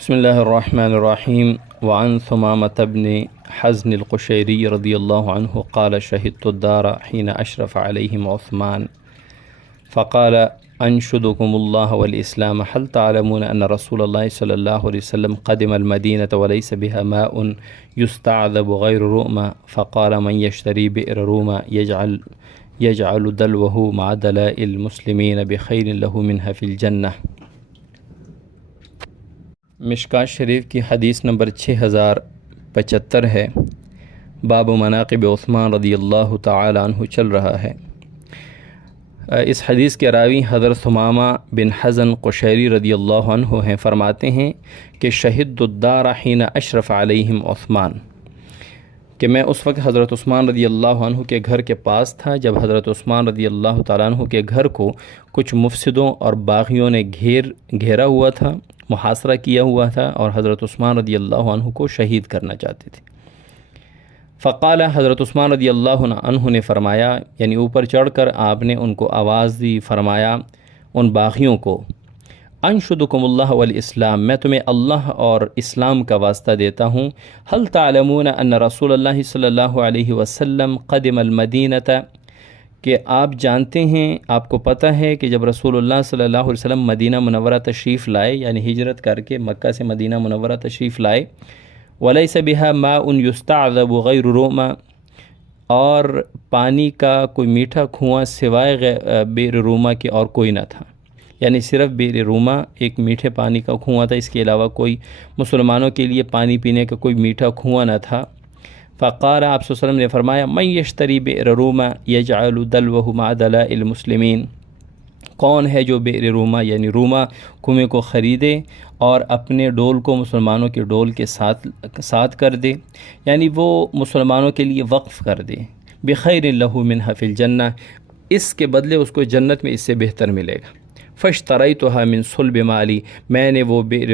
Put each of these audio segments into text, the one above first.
بسم الله الرحمن الرحيم. وعن ثمامة بن حزن القشيري رضي الله عنه قال شهدت الدار حين أشرف عليهم عثمان فقال أنشدكم الله والإسلام هل تعلمون أن رسول الله صلى الله عليه وسلم قدم المدينة وليس بها ماء يستعذب غير رؤمة فقال من يشتري بئر روما يجعل دلوه مع دلاء المسلمين بخير له منها في الجنة۔ مشکات شریف کی حدیث نمبر 6075 ہے۔ باب مناقب عثمان رضی اللہ تعالی عنہ چل رہا ہے۔ اس حدیث کے راوی حضرت ثمامہ بن حزن قشیری رضی اللہ عنہ ہیں، فرماتے ہیں کہ شہدت الدار حین اشرف علیہم عثمان، کہ میں اس وقت حضرت عثمان رضی اللہ عنہ کے گھر کے پاس تھا جب حضرت عثمان رضی اللہ تعالیٰ عنہ کے گھر کو کچھ مفسدوں اور باغیوں نے گھیرا ہوا تھا، محاصرہ کیا ہوا تھا، اور حضرت عثمان رضی اللہ عنہ کو شہید کرنا چاہتے تھے۔ فقال، حضرت عثمان رضی اللہ عنہ نے فرمایا، یعنی اوپر چڑھ کر آپ نے ان کو آواز دی، فرمایا ان باغیوں کو، انشدکم اللہ والاسلام، میں تمہیں اللہ اور اسلام کا واسطہ دیتا ہوں، هل تعلمون ان رسول اللہ صلی اللہ علیہ وسلم قدم المدینۃ، کہ آپ جانتے ہیں، آپ کو پتہ ہے کہ جب رسول اللہ صلی اللہ علیہ وسلم مدینہ منورہ تشریف لائے، یعنی ہجرت کر کے مکہ سے مدینہ منورہ تشریف لائے، ولیس بہا ماء یستعذب غیر روما، اور پانی کا کوئی میٹھا کنواں سوائے بئر روما کے اور کوئی نہ تھا، یعنی صرف بئر روما ایک میٹھے پانی کا کنواں تھا، اس کے علاوہ کوئی مسلمانوں کے لیے پانی پینے کا کوئی میٹھا کنواں نہ تھا۔ فقال، آپ صلی اللہ علیہ وسلم نے فرمایا، من یشتری بئر روما یجعل دلوہ مع دلاء المسلمین، کون ہے جو بئر روما یعنی روما کنویں کو خریدے اور اپنے ڈول کو مسلمانوں کے ڈول کے ساتھ کر دے، یعنی وہ مسلمانوں کے لیے وقف کر دے، بخیر لہ منہا فی الجنہ، اس کے بدلے اس کو جنت میں اس سے بہتر ملے گا۔ فاشتریتھا من صلب مالی، میں نے وہ بئر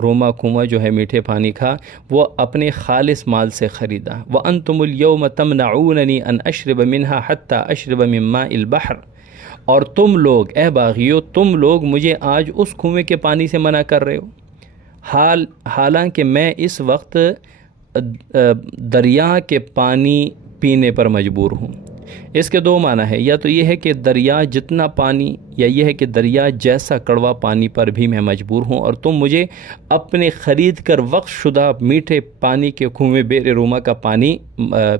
روما کنواں جو ہے میٹھے پانی کا، وہ اپنے خالص مال سے خریدا۔ وانتم اليوم تمنعوننی ان اشرب منها حتی اشرب من ماء البحر، اور تم لوگ، اے باغیو، تم لوگ مجھے آج اس کنویں کے پانی سے منع کر رہے ہو، حالانکہ میں اس وقت دریا کے پانی پینے پر مجبور ہوں۔ اس کے دو معنی ہے، یا تو یہ ہے کہ دریا جتنا پانی، یا یہ ہے کہ دریا جیسا کڑوا پانی پر بھی میں مجبور ہوں، اور تم مجھے اپنے خرید کر وقف شدہ میٹھے پانی کے کنویں بئر روما کا پانی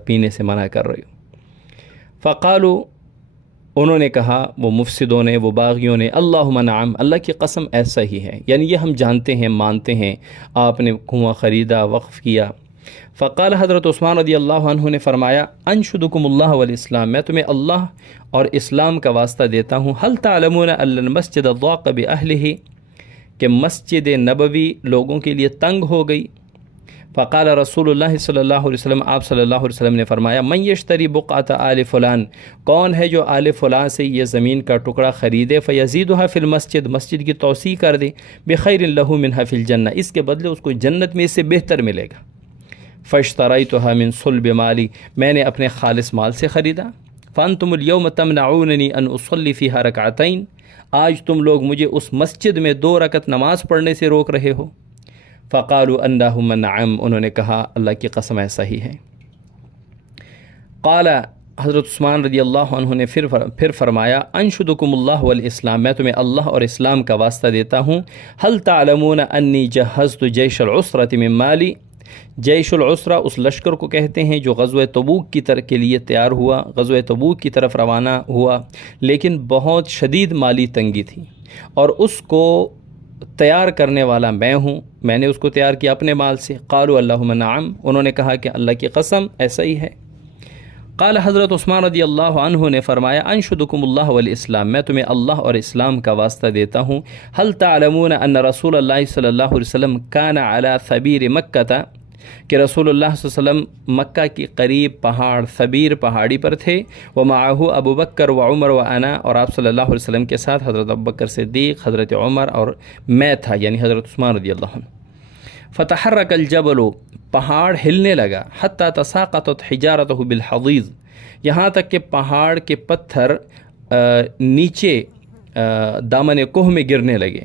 پینے سے منع کر رہے ہو۔ فقالو، انہوں نے کہا، وہ مفسدوں نے، وہ باغیوں نے، اللہم نعم، اللہ کی قسم ایسا ہی ہے، یعنی یہ ہم جانتے ہیں، مانتے ہیں، آپ نے کنواں خریدا، وقف کیا۔ فقال، حضرت عثمان رضی اللہ عنہ نے فرمایا، انشدکم اللہ والاسلام، میں تمہیں اللہ اور اسلام کا واسطہ دیتا ہوں، هل تعلمون ان المسجد ضاق باہلہ، کہ مسجد نبوی لوگوں کے لیے تنگ ہو گئی۔ فقال رسول اللہ صلی اللہ علیہ وسلم، آپ صلی اللہ علیہ وسلم نے فرمایا، من یشتری بقعۃ آل فلان، کون ہے جو آل فلان سے یہ زمین کا ٹکڑا خریدے، فیزیدھا فی المسجد، مسجد کی توسیع کر دے، بخیر لہ منہا فی الجنہ، اس کے بدلے اس کو جنت میں اس سے بہتر ملے گا۔ فاشتریتھا من صلب مالی، میں نے اپنے خالص مال سے خریدا۔ فانتم اليوم تمنعوننی ان اصلی فیہا رکعتین، آج تم لوگ مجھے اس مسجد میں 2 رکعت نماز پڑھنے سے روک رہے ہو۔ فقالوا اللہم نعم، انہوں نے کہا اللہ کی قسم ایسا ہی ہے۔ قال، حضرت عثمان رضی اللہ عنہ نے پھر فرمایا، انشدکم اللہ والاسلام، میں تمہیں اللہ اور اسلام کا واسطہ دیتا ہوں، هل تعلمون انی جہزت جیش العسرۃ من مالی، جیش العسرہ اس لشکر کو کہتے ہیں جو غزوہ تبوک کی طرف کے لیے تیار ہوا، غزوہ تبوک کی طرف روانہ ہوا، لیکن بہت شدید مالی تنگی تھی، اور اس کو تیار کرنے والا میں ہوں، میں نے اس کو تیار کیا اپنے مال سے۔ قالوا اللہم نعم، انہوں نے کہا کہ اللہ کی قسم ایسا ہی ہے۔ قال، حضرت عثمان رضی اللہ عنہ نے فرمایا، انشدکم اللہ والاسلام، میں تمہیں اللہ اور اسلام کا واسطہ دیتا ہوں، هل تعلمون ان رسول اللہ صلی اللہ علیہ وسلم کان علی ثبیر مکہ، کہ رسول اللہ صلی اللہ علیہ وسلم مکہ کے قریب پہاڑ ثبیر پہاڑی پر تھے، ومعہ ابو بکر وعمر وانا، اور آپ صلی اللہ علیہ وسلم کے ساتھ حضرت ابو بکر صدیق، حضرت عمر اور میں تھا، یعنی حضرت عثمان رضی اللہ عنہ۔ فتحرک الجبل، پہاڑ ہلنے لگا، حتی تساقطت حجارتہ بالحضیض، یہاں تک کہ پہاڑ کے پتھر نیچے دامن کوہ میں گرنے لگے۔